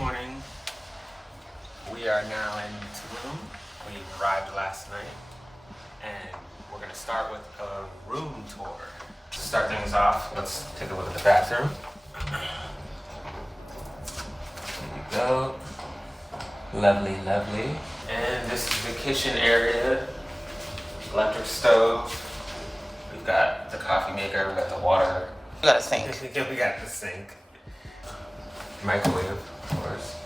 morning. We are now in Tulum. We arrived last night and we're going to start with a room tour. To start things off, let's take a look at the bathroom. There you go. Lovely, lovely. And this is the kitchen area. Electric stove. We've got the coffee maker, we've got the water. We got a sink. We got the sink. Microwave, of course.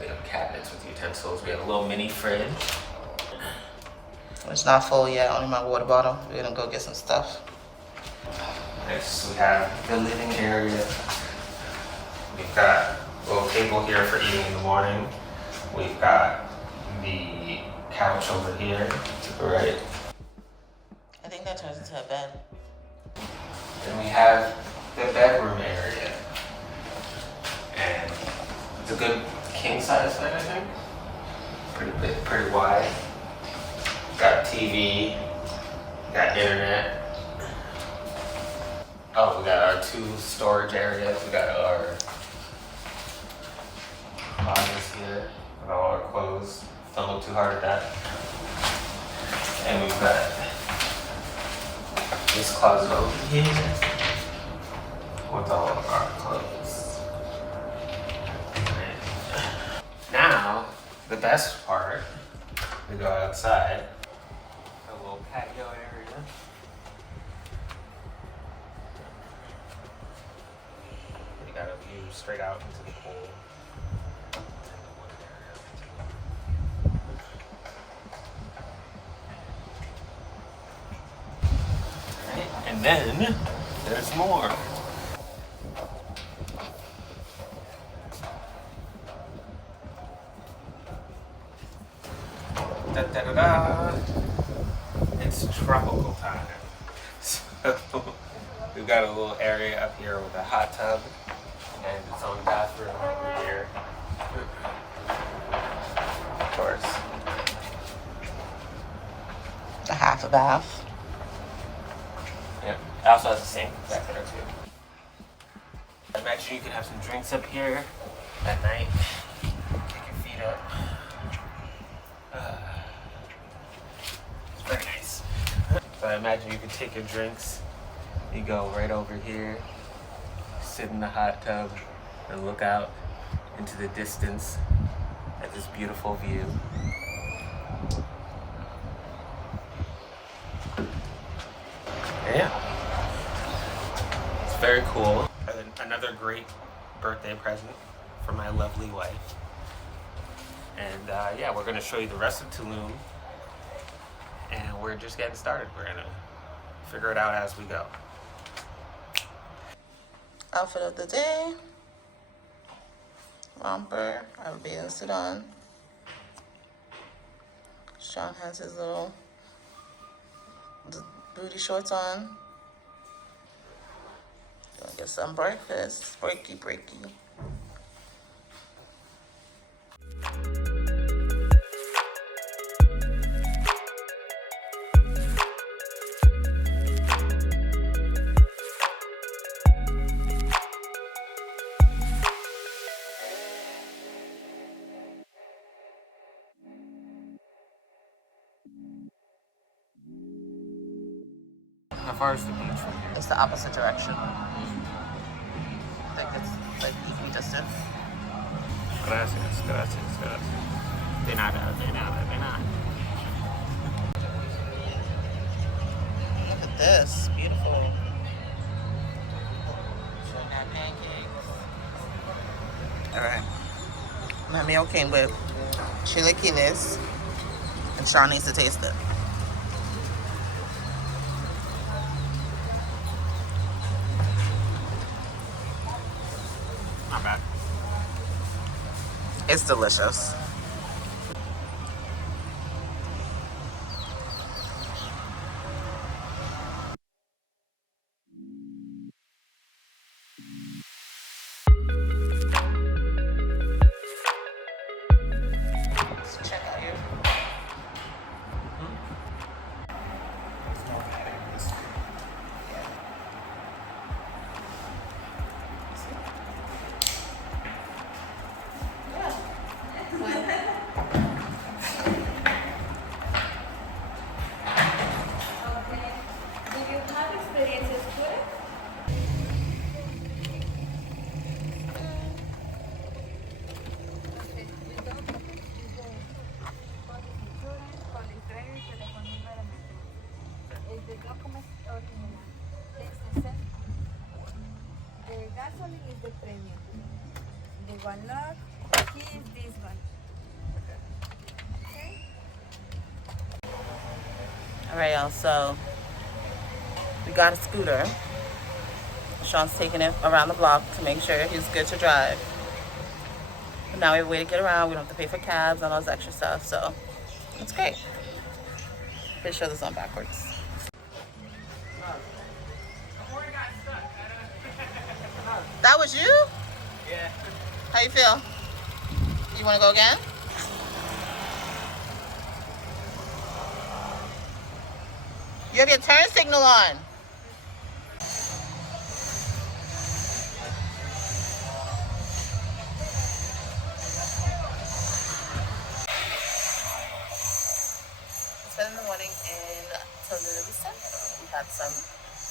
We have cabinets with utensils. We have a little mini fridge. It's not full yet, only my water bottle. We're gonna go get some stuff. Next, we have the living area. We've got a little table here for eating in the morning. We've got the couch over here to the right. I think that turns into a bed. Then we have the bedroom area. And it's a good king size bed, I think. Pretty big, pretty wide. Got TV, got internet. Oh, we got our two storage areas. We got our closets here with all our clothes. Don't look too hard at that. And we've got this closet over here with all of our clothes. Now, the best part, we go outside. A little patio area. We got a view straight out into the pool. Alright, and then there's more. Da, da, da, da. It's tropical time. So we've got a little area up here with a hot tub and its own bathroom over here. Of course. A half a bath. Yep. It also has a sink back there too. I imagine you can have some drinks up here at night. Kick your feet up. It's very nice. So I imagine you could take your drinks, you go right over here, sit in the hot tub, and look out into the distance at this beautiful view. Yeah. It's very cool. Another great birthday present for my lovely wife. And yeah, we're gonna show you the rest of Tulum. And we're just getting started. We're gonna figure it out as we go. Outfit of the day. Romper. I have a bathing suit on. Sean has his little booty shorts on. Gonna get some breakfast. Breaky. How far is the beach from here? It's the opposite direction. I think it's like equidistant. Gracias. De nada. Look at this. Beautiful. Showing that pancakes. Alright. My meal came with chilaquiles, and Sean needs to taste it. Not bad. It's delicious. So check out here. one lock. Key is this one. Okay. All right, y'all. So we got a scooter. Sean's taking it around the block to make sure he's good to drive. But now we have a way to get around. We don't have to pay for cabs and all this extra stuff. So it's great. Let's show this on backwards. That was you? Yeah. How you feel? You want to go again? You have your turn signal on. Spend the morning in Tulum Center. We had some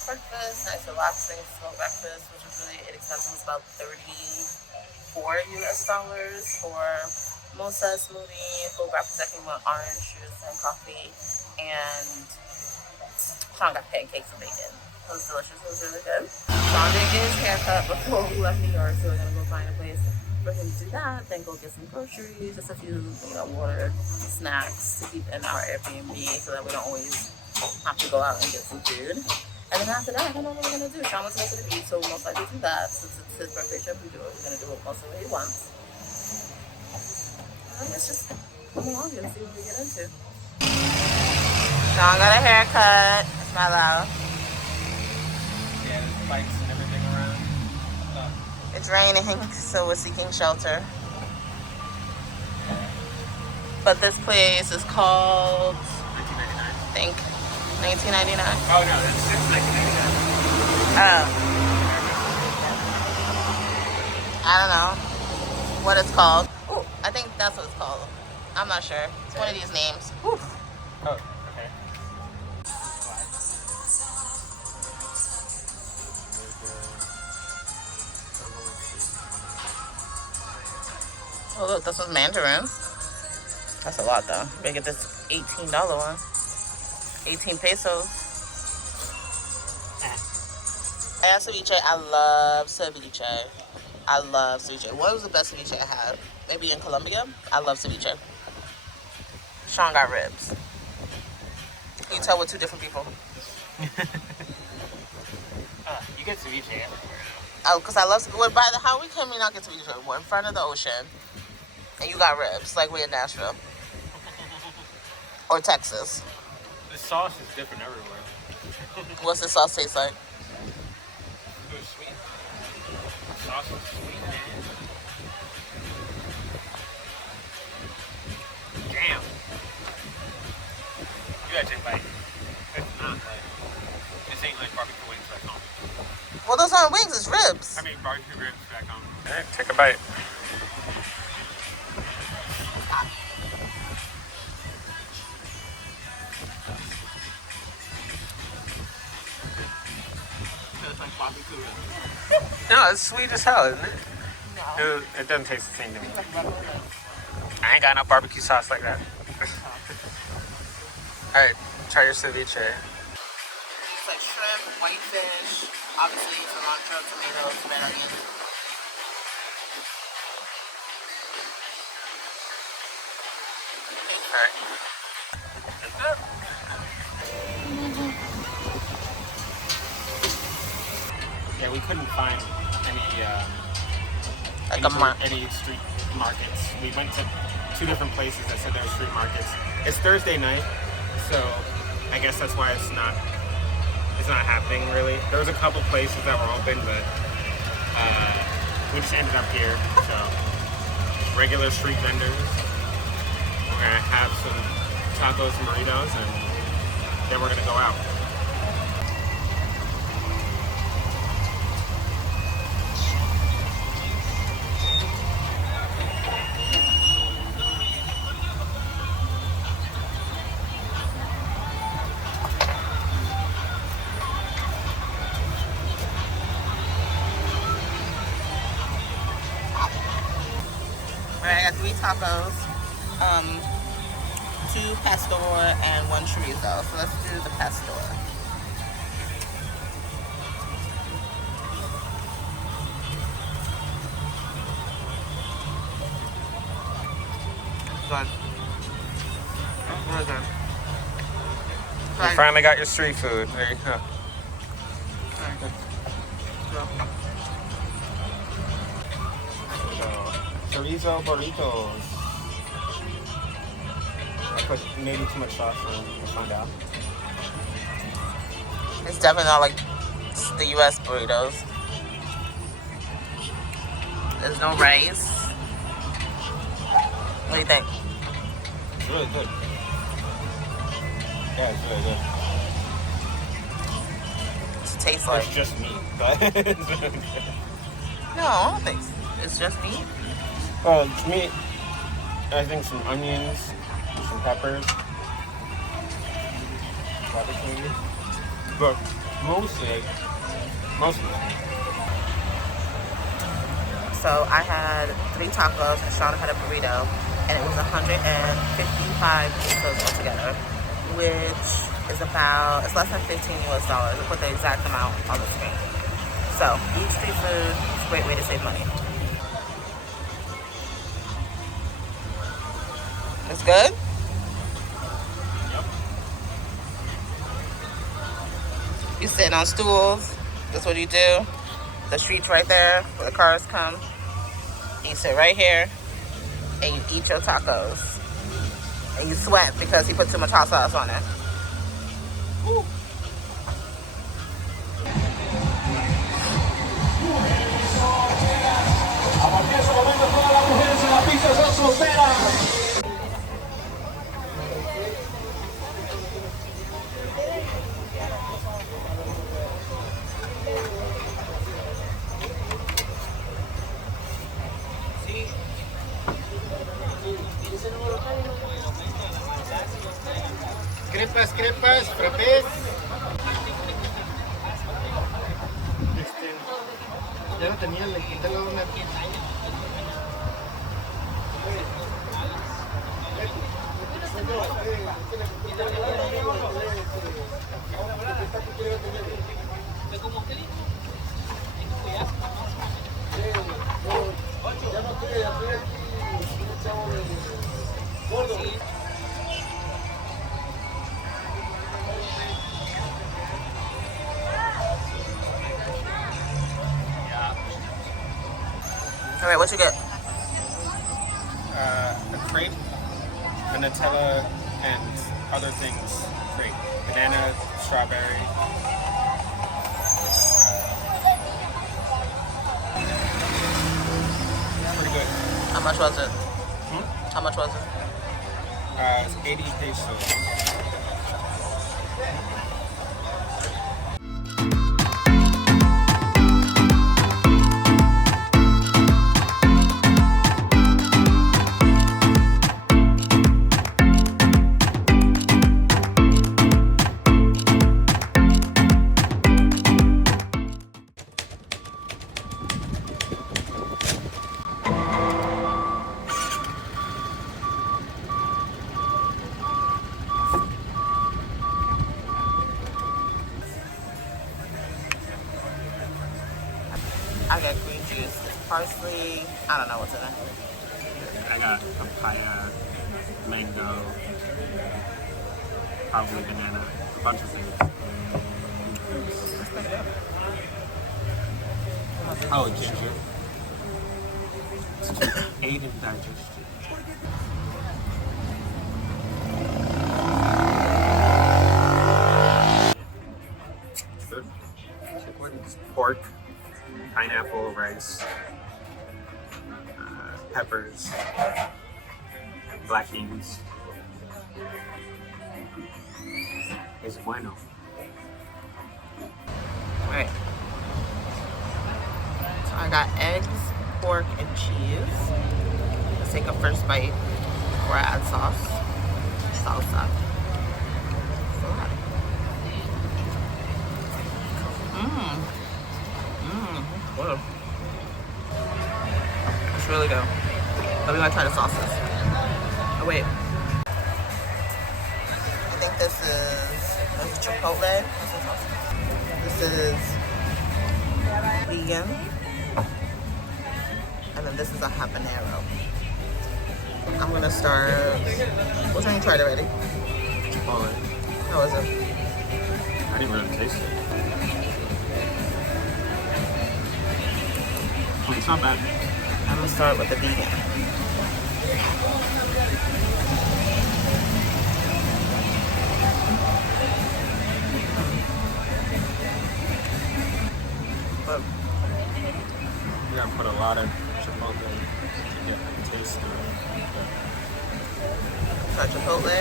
breakfast, nice relaxing slow breakfast, which was really inexpensive. It was about $34 for mimosa, smoothie, full breakfast. I came with orange juice and coffee, and Sean got pancakes and bacon. It was delicious. It was really good. Sean did get his haircut before we left New York, so we're gonna go find a place for him to do that, then go get some groceries, just a few, water, snacks to keep in our Airbnb so that we don't always have to go out and get some food. And then after that, I don't know what we're gonna do. Sean wants to go to the beach, so we'll most likely do that. Since it's his birthday trip, we're gonna do it most of what he wants. And let's just come along and see what we get into. Sean got a haircut. It's my loud. Yeah, there's bikes and everything around. It's raining, so we're seeking shelter. But this place is called, I think, 1999. Oh no, that's 1999. Oh. I don't know what it's called. Ooh, I think that's what it's called. I'm not sure. It's one of these names. Ooh. Oh, okay. Oh look, this one's mandarin. That's a lot though. We get this $18 one. 18 pesos. And ceviche. I love ceviche. I love ceviche. What was the best ceviche I had? Maybe in Colombia? I love ceviche. Sean got ribs. Can you tell we're two different people? You get ceviche everywhere. Oh, because I love ceviche. How we can we not get ceviche? We're in front of the ocean. And you got ribs, like we're in Nashville. Or Texas. The sauce is different everywhere. What's the sauce taste like? It was sweet. The sauce was sweet, man. Damn. You gotta take a bite. It's not like, this ain't like barbecue wings back home. Well, those aren't wings, it's ribs. I mean barbecue ribs back home. Alright, take a bite. No, it's sweet as hell, isn't it? No. It doesn't taste the same to me. I ain't got no barbecue sauce like that. Alright, try your ceviche. It's like shrimp, whitefish, obviously cilantro, tomatoes, red onions. Alright. Yeah, we couldn't find any any street markets. We went to 2 different places that said there were street markets. It's Thursday night, so I guess that's why it's not happening really. There was a couple places that were open, but we just ended up here. So regular street vendors. We're gonna have some tacos and burritos, and then we're gonna go out. Alright, I got 3 tacos, 2 pastor and 1 chorizo. So let's do the pastor. Good. Really good. You finally got your street food. There you go. So, chorizo burritos. I put maybe too much sauce in. We'll find out. It's definitely not like the U.S. burritos. There's no rice. What do you think? It's really good. Yeah, it's really good. What's it taste like? It's just meat, but it's really good. No, I don't think so. It's just meat. Well, it's meat. I think some onions, some peppers, barbecue. But mostly. So I had 3 tacos and Sean had a burrito, and it was 155 pesos altogether, which is about, it's less than $15 US. I put the exact amount on the screen. So eat street food, it's a great way to save money. It's good? Yep. You sitting on stools, that's what you do. The street's right there where the cars come. You sit right here and you eat your tacos. And you sweat because he put too much hot sauce on it. Woo. Crepas, frappés. Ya no tenía, le quité la una. All right, what you get? A crepe, a Nutella, and other things. Crepe, banana, strawberry. Pretty good. How much was it? How much was it? It's 80 pesos. I got green juice, parsley, I don't know what's in it. I got papaya, mango, probably banana, a bunch of things. Oh, ginger. It's to aid in digestion. Good. Pork, pineapple, rice, peppers, black beans. Es bueno. Right. So I got eggs, pork, and cheese. Let's take a first bite before I add sauce. Salsa. Whoa. It's really good. Let me try the sauces. Oh wait. I think this is chipotle. This is vegan. And then this is a habanero. I'm I'm gonna start. Which one you tried already? Chipotle. How was it? I didn't really taste it. Oh, it's not bad. I'm gonna start with the vegan. But You gotta put a lot of chipotle to get the taste of it. try Chipotle.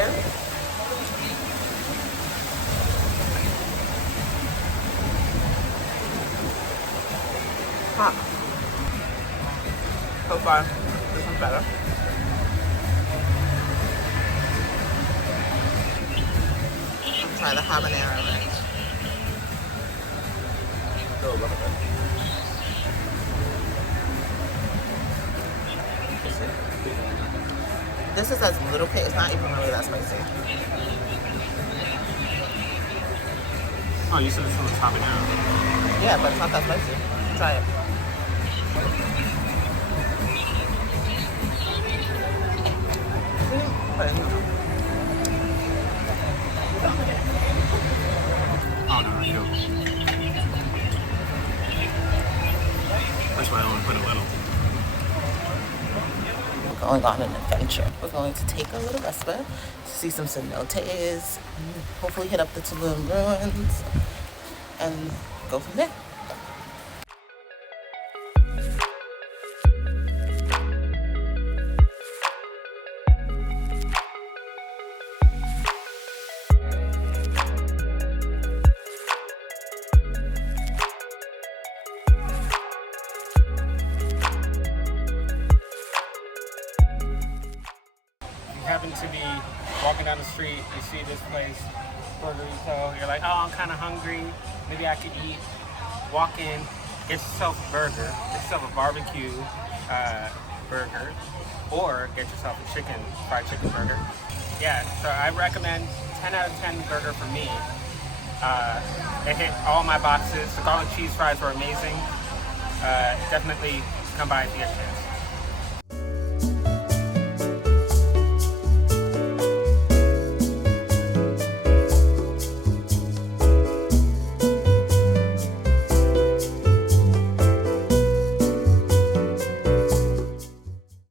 Hot. So far, this one's better. I'll try the habanero next. Go a little bit. This is as little pit. It's not even really that spicy. Oh, you said this one was habanero. Yeah, but it's not that spicy. Try it. Oh no, I don't. That's why I only put a little. We're going on an adventure. We're going to take a little Vespa to see some cenotes, hopefully hit up the Tulum ruins, and go from there. Happen to be walking down the street, you see this place, Burgerito, you're like, oh, I'm kind of hungry, maybe I could eat. Walk in, get yourself a burger, get yourself a barbecue burger, or get yourself a fried chicken burger. Yeah, so I recommend 10 out of 10 burger for me. It hit all my boxes. The garlic cheese fries were amazing. Definitely come by if you get a chance.